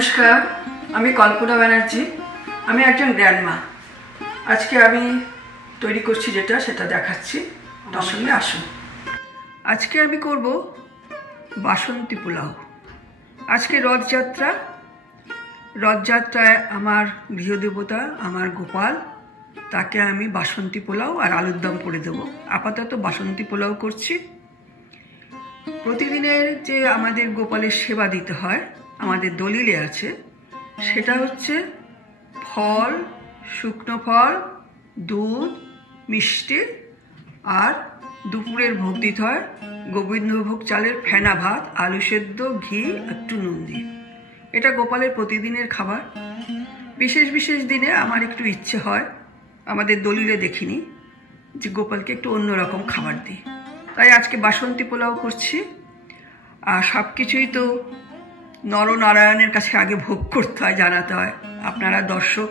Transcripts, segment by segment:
নমস্কার, আমি কল্পনা ব্যানার্জি। আমি একজন গ্র্যান্ডমা। আজকে আমি তৈরি করছি সেটা দেখাচ্ছি। তার সঙ্গে আসুন। আজকে আমি করব বাসন্তী পোলাও। আজকে রথযাত্রায় আমার গৃহদেবতা আমার গোপাল, তাকে আমি বাসন্তী পোলাও আর আলুর দম করে দেবো। আপাতত বাসন্তী পোলাও করছি। প্রতিদিনের যে আমাদের গোপালের সেবা দিতে হয়, আমাদের দলিলে আছে, সেটা হচ্ছে ফল, শুকনো ফল, দুধ, মিষ্টি, আর দুপুরের ভোগ দিতে হয় গোবিন্দভোগ চালের ফেনা ভাত, আলু সেদ্ধ, ঘি, একটু নুন দিয়ে। এটা গোপালের প্রতিদিনের খাবার। বিশেষ বিশেষ দিনে আমার একটু ইচ্ছে হয়, আমাদের দলিলে দেখিনি, যে গোপালকে একটু অন্যরকম খাবার দিই। তাই আজকে বাসন্তী পোলাও করছি। আর সব কিছুই তো নরনারায়ণের কাছে আগে ভোগ করতে হয়, জানাতে হয়। আপনারা দর্শক,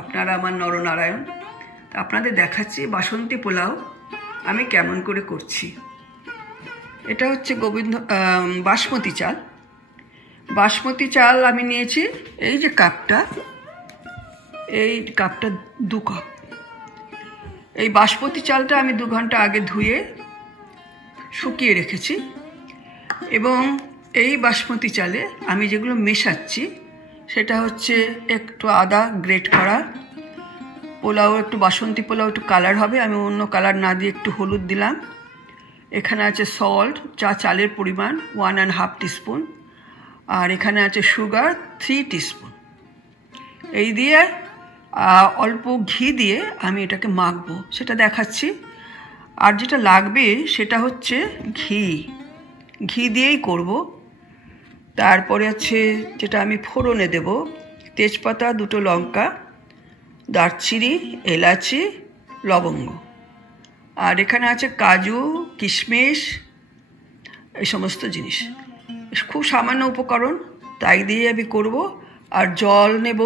আপনারা আমার নরনারায়ণ। তা আপনাদের দেখাচ্ছি বাসন্তী পোলাও আমি কেমন করে করছি। এটা হচ্ছে বাসমতি চাল আমি নিয়েছি। এই যে কাপটা 2 কাপ। এই বাসমতি চালটা আমি 2 ঘন্টা আগে ধুয়ে শুকিয়ে রেখেছি। এবং এই বাসমতি চালে আমি যেগুলো মেশাচ্ছি সেটা হচ্ছে একটু আদা গ্রেট করা, বাসন্তী পোলাও একটু কালার হবে, আমি অন্য কালার না দিয়ে একটু হলুদ দিলাম। এখানে আছে সল্ট, যা চালের পরিমাণ 1.5 টিস্পুন। আর এখানে আছে সুগার 3 টিস্পুন। এই দিয়ে অল্প ঘি দিয়ে আমি এটাকে মাখবো, সেটা দেখাচ্ছি। আর যেটা লাগবে সেটা হচ্ছে ঘি দিয়েই করব। তারপরে আছে যেটা আমি ফোড়নে দেব, তেজপাতা, 2 লঙ্কা, দারচিনি, এলাচি, লবঙ্গ। আর এখানে আছে কাজু, কিশমিশ, এই সমস্ত জিনিস। খুব সামান্য উপকরণ, তাই দিয়ে আমি করব। আর জল নেব।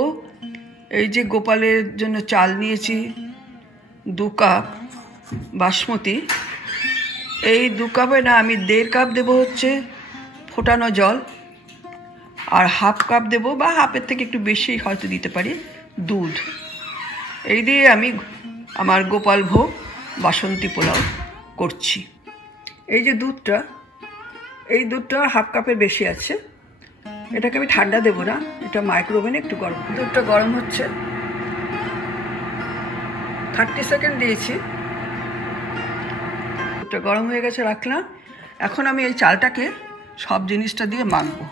এই যে গোপালের জন্য চাল নিয়েছি 2 কাপ বাসমতি, এই 2 কাপে না আমি 1.5 কাপ দেবো হচ্ছে ফোটানো জল, আর 1/2 কাপ দেবো, বা হাফের থেকে একটু বেশি হয়তো দিতে পারি, দুধ। এই দিয়ে আমি আমার গোপাল ভোগ বাসন্তী পোলাও করছি। এই যে দুধটা 1/2 কাপের বেশি আছে। এটাকে আমি ঠান্ডা দেবো না, এটা মাইক্রোওভেনে একটু গরম। দুধটা গরম হচ্ছে, 30 সেকেন্ড দিয়েছি। দুধটা গরম হয়ে গেছে, রাখলাম। এখন আমি এই চালটাকে সব জিনিসটা দিয়ে মাখবো।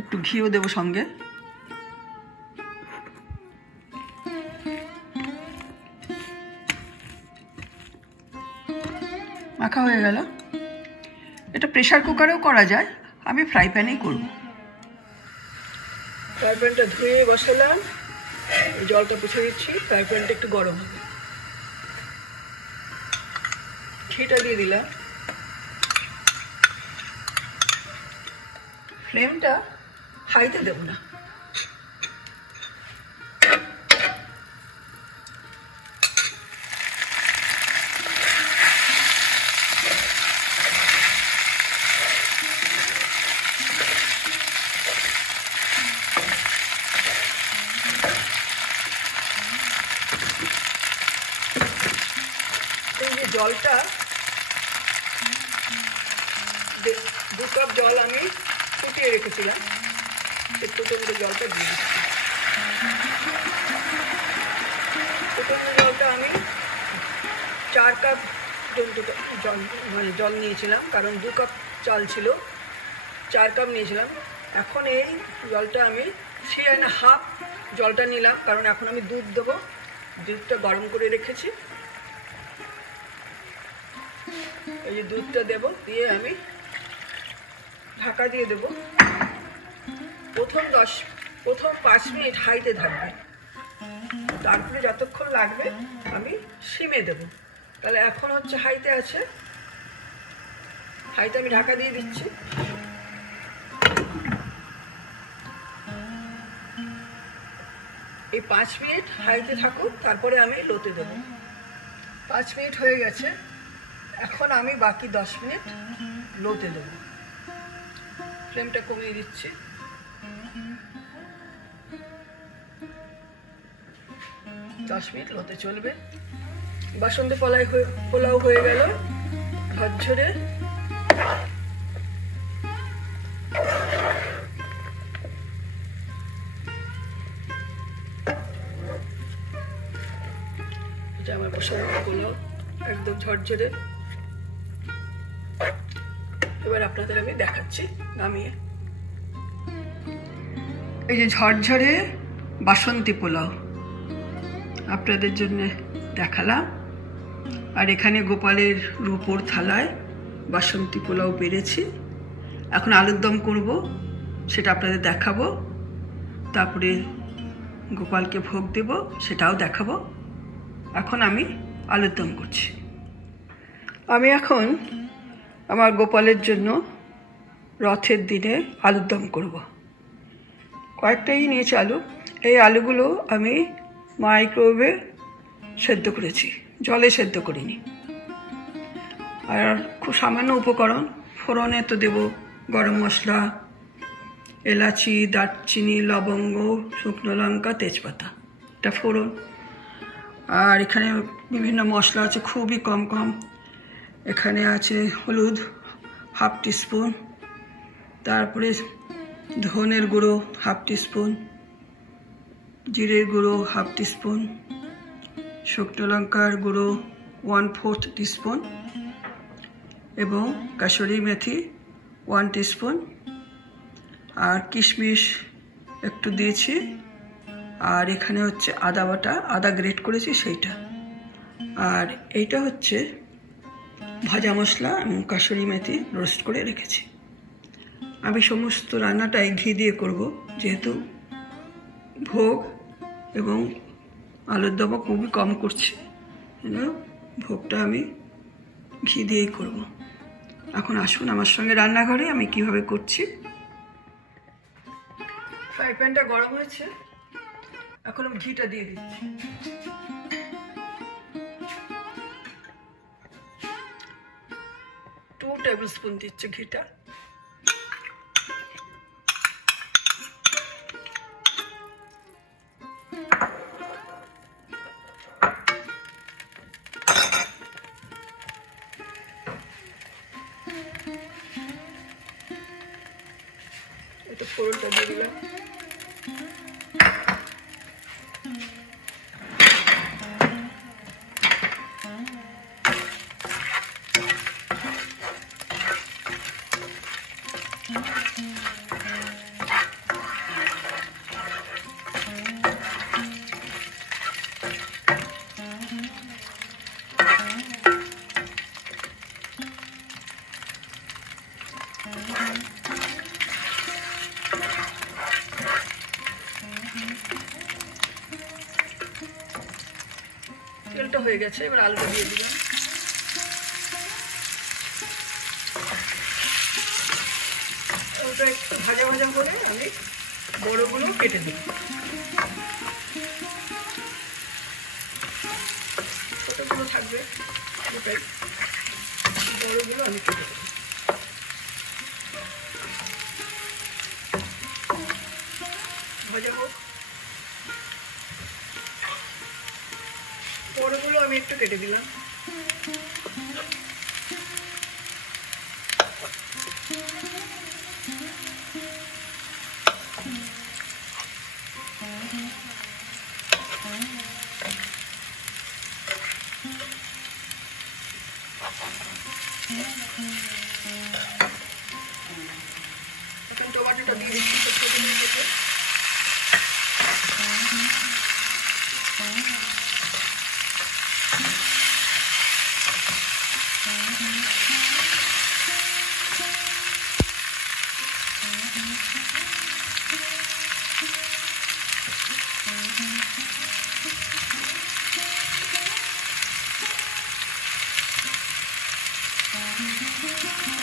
একটু ঘিও দেবো সঙ্গে। মাখা হয়ে গেল। এটা প্রেসার কুকারেও করা যায়, আমি ফ্রাই প্যানেই করব। ফ্রাই প্যানটা ধুয়ে বসালাম, জলটা পুছে দিচ্ছি। ফ্রাই প্যানটা একটু গরম হবে, ঘিটা দিয়ে দিলাম। ফ্লেমটা হাইতে দেব না। এই যে জলটা, 2 কাপ জল আমি ফুটিয়ে রেখেছিলাম, ফুটন্ত জলটা দিয়ে দিচ্ছি। ফুটন্ত জলটা আমি 4 কাপ জল নিয়েছিলাম, কারণ 2 কাপ চাল ছিল, 4 কাপ নিয়েছিলাম। এখন এই জলটা আমি 3.5 জলটা নিলাম, কারণ এখন আমি দুধ দেবো। দুধটা গরম করে রেখেছি, এই যে দুধটা দেব, দিয়ে আমি ঢাকা দিয়ে দেব। প্রথম 5 মিনিট হাইতে থাকবে, তারপরে যতক্ষণ লাগবে আমি সিমে দেব। তাহলে এখন হচ্ছে হাইতে আছে, হাইতে আমি ঢাকা দিয়ে দিচ্ছি। এই 5 মিনিট হাইতে থাকুক, তারপরে আমি লোতে দেব। 5 মিনিট হয়ে গেছে, এখন আমি বাকি 10 মিনিট লোতে দেব। ফ্লেমটা কমিয়ে দিচ্ছি। দশ মিনিট হতে চলবে। বাসন্তী পোলাও হয়ে গেল ঝরঝরে। এটা আমার বাসন্তী পোলাও একদম ঝরঝরে। এবার আপনাদের আমি দেখাচ্ছি নামিয়ে। এই যে ঝরঝরে বাসন্তী পোলাও আপনাদের জন্য দেখালাম। আর এখানে গোপালের রূপোর থালায় বাসন্তী পোলাও বেড়েছি। এখন আলুর দম করব, সেটা আপনাদের দেখাবো। তারপরে গোপালকে ভোগ দেব, সেটাও দেখাবো। এখন আমি আলুর দম করছি। আমি এখন আমার গোপালের জন্য রথের দিনে আলুর দম করব। কয়েকটাই নিয়েছি আলু। এই আলুগুলো আমি মাইক্রোওয়েভে সেদ্ধ করেছি, জলে সেদ্ধ করিনি। আর খুব সামান্য উপকরণ, ফোড়নে তো দেব গরম মশলা, এলাচি, দারচিনি, লবঙ্গ, শুকনো লঙ্কা, তেজপাতা, এটা ফোড়ন। আর এখানে বিভিন্ন মশলা আছে, খুবই কম কম। এখানে আছে হলুদ হাফ টিস্পুন, তারপরে ধনের গুঁড়ো হাফ টিস্পুন, জিরের গুঁড়ো হাফ টিস্পুন, শুকনো লঙ্কার গুঁড়ো 1/4 টিস্পুন এবং কাসুরি মেথি 1 টিস্পুন। আর কিশমিশ একটু দিয়েছি। আর এখানে হচ্ছে আদা বাটা, আদা গ্রেট করেছি সেইটা। আর এইটা হচ্ছে ভাজা মশলা এবং কাসুরি মেথি রোস্ট করে রেখেছি। আমি সমস্ত রান্নাটাই ঘি দিয়ে করব, যেহেতু ভোগ এবং আলুর দমও খুবই কম করছি, ভোগটা আমি ঘি দিয়েই করব। এখন আসুন আমার সঙ্গে রান্নাঘরে, আমি কিভাবে করছি। ফ্রাই প্যানটা গরম হয়েছে, এখন আমি ঘিটা দিয়ে দিচ্ছি। 2 টেবিল স্পুন দিচ্ছে ঘিটা। এটা ফোড়নটা দিয়ে দিলাম। তেলটা হয়ে গেছে, এবার আলুটা দিয়ে দিলাম। আলুটা একটু ভাজা ভাজা করে আমি বড়গুলো কেটে দিই। ছোটগুলো থাকবে, ওটাই বড়গুলো আমি কেটে দিই। ভাজা হোক, বড়গুলো আমি একটু কেটে দিলাম। এখন টমেটোটা দিয়ে দিচ্ছি।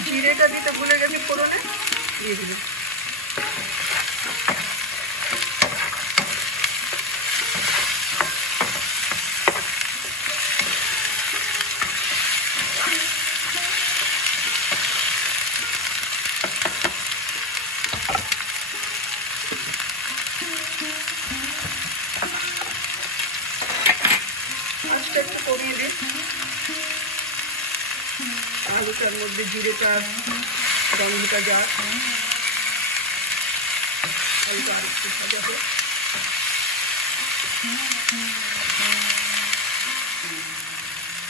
জিরেটা দিতে ভুলে গেছি, ফোড়নে দিয়ে দিবি। আলুটার মধ্যে জিরেটা গন্ধটা যাক, আলুটা আর একটু ভাজা হোক।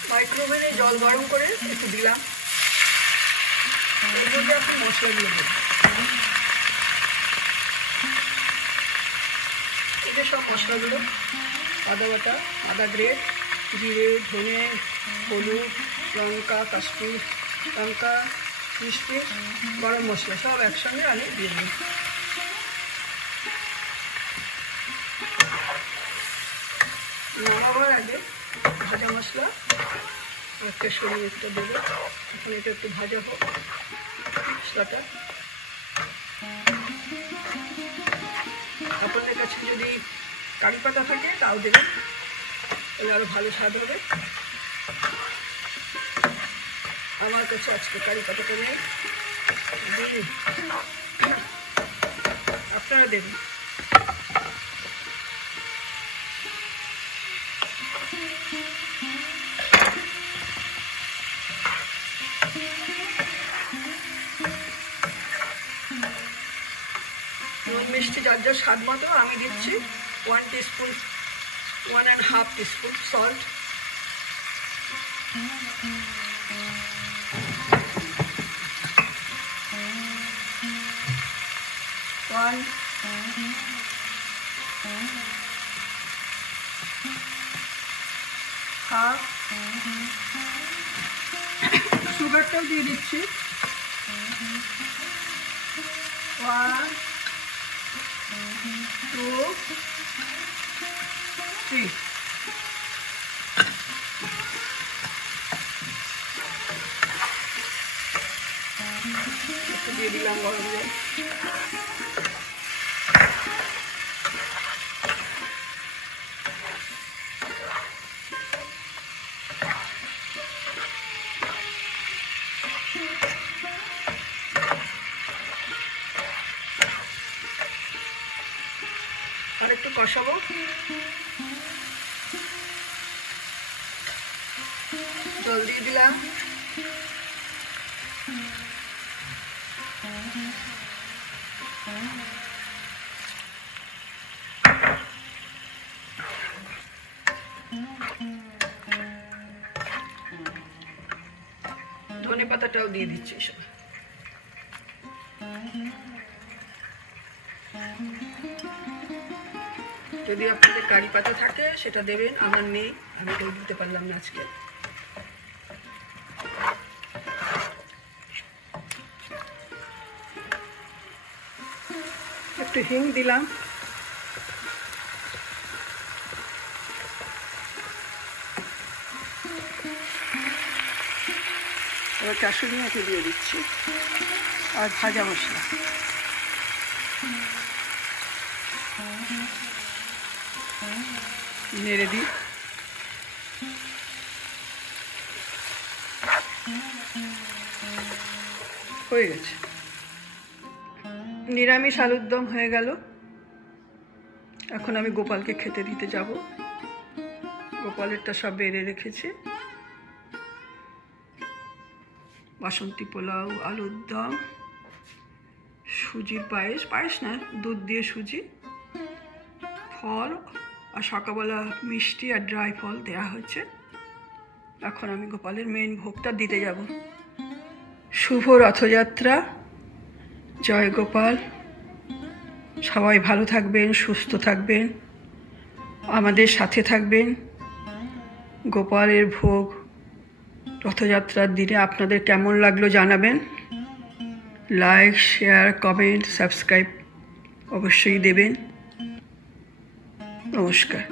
মাইক্রোওভেনে জল গরম করে একটু দিলাম, এর মধ্যে এখন মশলাগুলো দেব। এই যে সব মশলাগুলো, আদা বাটা, আদা গ্রেট, জিরে, ধনে, হলুদ, লঙ্কা, কাশ্মীর লঙ্কা, মিষ্টি, গরম মশলা সব একসঙ্গে আমি দিয়ে দিই। নামাবার আগে ভাজা মশলা একটা সরিয়ে একটা দেবো, এখন এটা একটু ভাজা হোক মশলাটা। আপনাদের কাছে যদি কারি পাতা থাকে তাও দেবেন, তাহলে আরও ভালো স্বাদ হবে। আমার কাছে আজকে কারি পাতাটা নেই, আপনারা দেবেন। নুন মিষ্টি যার যার স্বাদ মতো আমি দিচ্ছি 1 টিস্পুন, 1.5 টিস্পুন সল্ট। সুগারটাও দিয়ে দিচ্ছি 1, 2, 3। একটু দিয়ে দিলাম গরম জল। আর একটু কষাবো, জল দিয়ে দিলাম। ধনে পাতাটাও দিয়ে দিচ্ছি সব। যদি আপনাদের কারি পাতা থাকে সেটা দেবেন, আমার নেই, আমি তো দিতে পারলাম না আজকে। একটু হিং দিলাম, এবার কাসুরি মেথি দিয়ে দিচ্ছি আর ভাজা মশলা। নেড়ে দিই। হয়ে গেছে, নিরামিষ আলুর দম হয়ে গেল। এখন আমি গোপালকে খেতে দিতে যাব। গোপালেরটা সব বেড়ে রেখেছি, বাসন্তী পোলাও, আলুর দম, সুজির পায়েস, পায়েস না দুধ দিয়ে সুজি, ফল, আর সকালবেলা মিষ্টি আর ড্রাই ফল দেওয়া হয়েছে। এখন আমি গোপালের মেন ভোগটা দিতে যাব। শুভ রথযাত্রা, জয় গোপাল। সবাই ভালো থাকবেন, সুস্থ থাকবেন, আমাদের সাথে থাকবেন। গোপালের ভোগ রথযাত্রার দিনে আপনাদের কেমন লাগলো জানাবেন। লাইক, শেয়ার, কমেন্ট, সাবস্ক্রাইব অবশ্যই দেবেন। নমস্কার।